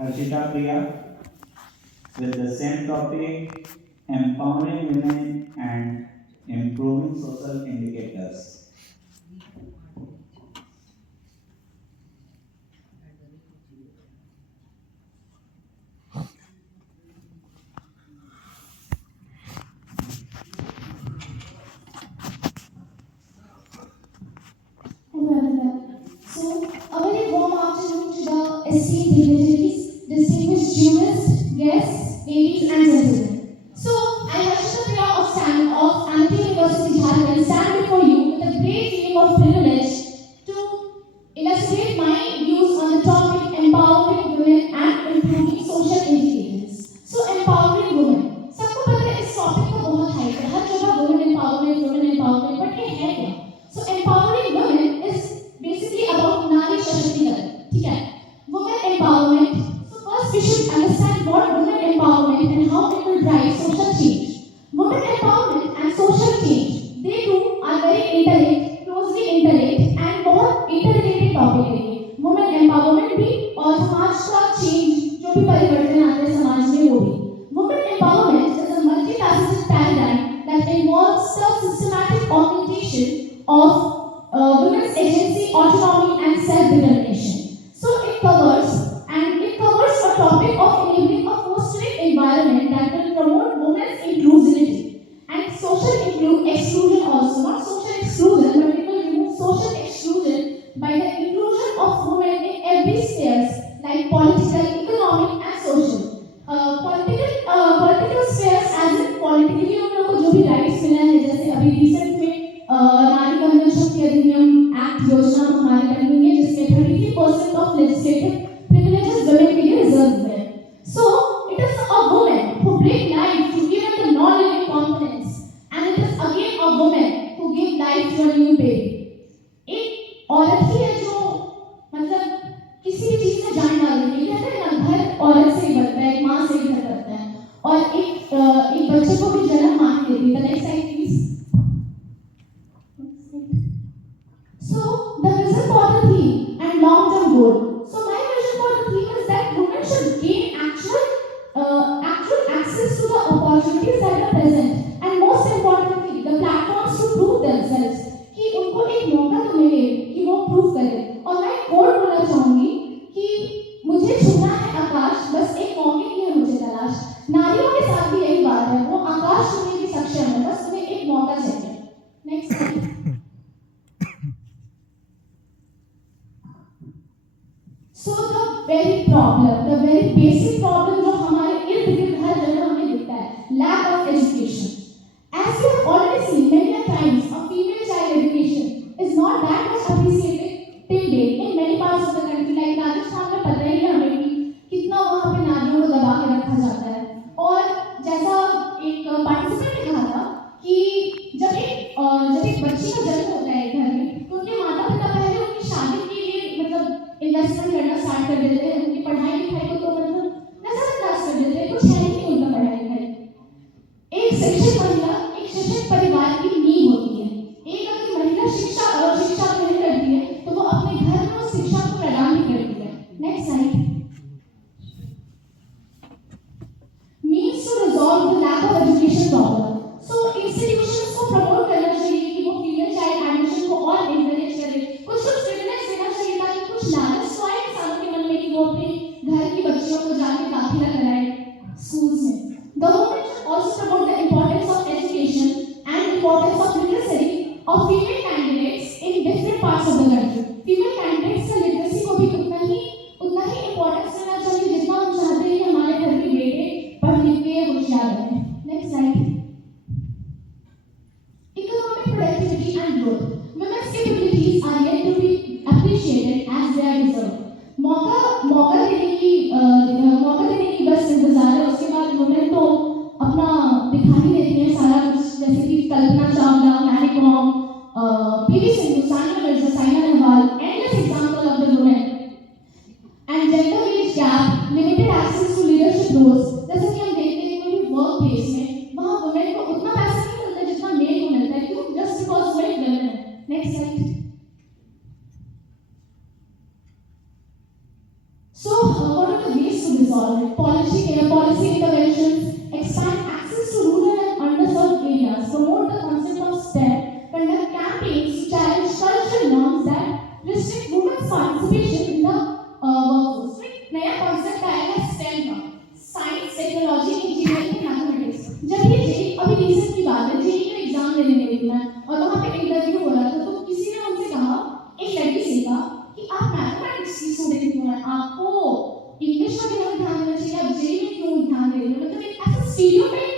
Harshita Priya with the same topic, empowering women and improving social indicators. Hello everyone. So, a very warm afternoon to the esteemed dignitaries, distinguished jurists, guests, ladies and gentlemen. So, I have the prayer of Amity University Jharkhand stand before you with a great feeling of privilege to illustrate my views on the topic empowering women and improving social indicators. So, empowering women. सबको पता है इस टॉपिक का बहुत हाइप है हर जगह women empowerment but ये है क्या so empowering women is basically about Nari Shaktigaran. ठीक है? Women empowerment. So first we should understand what women empowerment and how it will drive social change. Women empowerment and social change, they two are very interlinked, closely interlinked and बहुत interrelated topic है ये. Women empowerment भी और समाज का change जो भी परिवर्तन आते हैं समाज में वो भी. Women empowerment is a multifaceted paradigm that involves the systematic augmentation of women's agency, autonomy, and self-determination. So it covers a topic of enabling a fostering environment that will promote women's inclusivity and social exclusion also, not social exclusion, but it will remove social exclusion by the inclusion of women in every spheres like political, economic, and social. Political spheres as in politically उन लोगों को जो भी rights मिला है जैसे अभी recent में नारी बंधन शक्ति अधिनियम एक्ट योजना हमारे बनी हुई है जिसमें 33% ऑफ लेजिस्लेटिव प्रिविलेजेस वुमेन के लिए रिजर्व है. So it is a woman who bring life to even the non-living components, and it is again a woman who give life to a new baby. एक औरत ही है जो मतलब किसी भी चीज में जान डाल देती है. कहते हैं ना घर औरत से ही बनता है, एक माँ से ही घर बनता है और एक बच्चे को भी जन्म माँ ही देती है. Next slide please. So the vision for the theme and long-term goal. So my vision for the theme is that women should gain actual access to the opportunities that are present, and most importantly, the platforms to prove themselves. कि उनको एक मौका तो मिले कि वो प्रूव करें. और मैं कोड बोलना चाहूंगी कि मुझे छूना है आकाश, बस एक मौके की है मुझे तलाश. नारियों के साथ भी यही बात है, वो आकाश छूने की सक्षम है, बस उन्हें एक मौका चाहिए. Next. So the very basic problem जो हमारे इर्द गिर्द हर जगह हमें दिखता है, lack of education. As you have already seen many a times, a female child education is not that much appreciated till date in many parts of the country. Like Rajasthan में पता ही है हमें कि कितना वहाँ पे नारियों को दबा के रखा जाता है. और जैसा एक पार्टिसिपेंट ने कहा था कि जब एक बच्ची का जन्म होता है घर में तो उनके माता पिता पहले उनकी शादी के लिए मतलब इन्वेस्टमेंट करना स्टार्ट कर देते हैं. उनकी पढ़ाई लिखाई को तो मतलब नजरअंदाज कर देते हैं, कुछ है ही नहीं उनका पढ़ाई लिखाई. एक शिक्षित महिला एक शिक्षित परिवार की नींव होती है. एक अगर महिला शिक्षा ग्रहण करती है तो वो अपने घर में उस शिक्षा को प्रदान भी करती है. Next slide. means to resolve the lack of education problem. So institutions को प्रमोट करना चाहिए कि वो फीमेल चाइल्ड एडमिशन को और एनकरेज करें. कुछ प्रिविलेज देना चाहिए ताकि कुछ लालच तो आए इंसानों के मन में कि वो अपने घर की बच्चियों को जाके दाखिला कराए स्कूल्स में. The government should also promote the importance of education and importance of literacy of female candidates in different parts of the country. Female candidates का literacy को भी उतना ही importance देना चाहिए जितना हम चाहते हैं कि हमारे घर के बेटे पढ़ लिख के होशियार बने. Next slide. Economic productivity and growth. Women's capabilities are yet to be appreciated as they are deserved. मौका देने की बस इंतजार है. उसके बाद वुमेन तो अपना दिखा ही देती हैं सारा कुछ, जैसे कि Kalpana Chawla, Mary Kom, PV Sindhu, Sania Mirza, Saina Nehwal, endless example of the women. And gender wage gap, limited access to leadership roles. जैसे कि हम देखते हैं कोई भी वर्क प्लेस में वहाँ वुमेन को उतना पैसा नहीं मिलता जितना मेल को मिलता है. क्यों? जस्ट बिकॉज वो एक वुमेन है. Next slide. So what are the ways to resolve it? Policy interventions, expand access to rural and underserved areas, promote the concept of STEM, conduct campaigns to challenge cultural norms that restrict women's participation in the workforce. तो एक नया कॉन्सेप्ट आया है STEM का, science, technology, engineering and mathematics. जब ये जेई अभी रिसेंट की बात है, जेई का एग्जाम देने गई थी मैं और वहाँ पे इंटरव्यू हो रहा था, तो किसी ने उनसे कहा, एक लड़की से कहा कि आप मैथमेटिक्स की स्टूडेंट क्यों हैं, आपको इंग्लिश में क्यों ध्यान देना चाहिए, आप जेई में क्यों ध्यान दे रहे हो, मतलब एक ऐसा स्टीरियोटाइप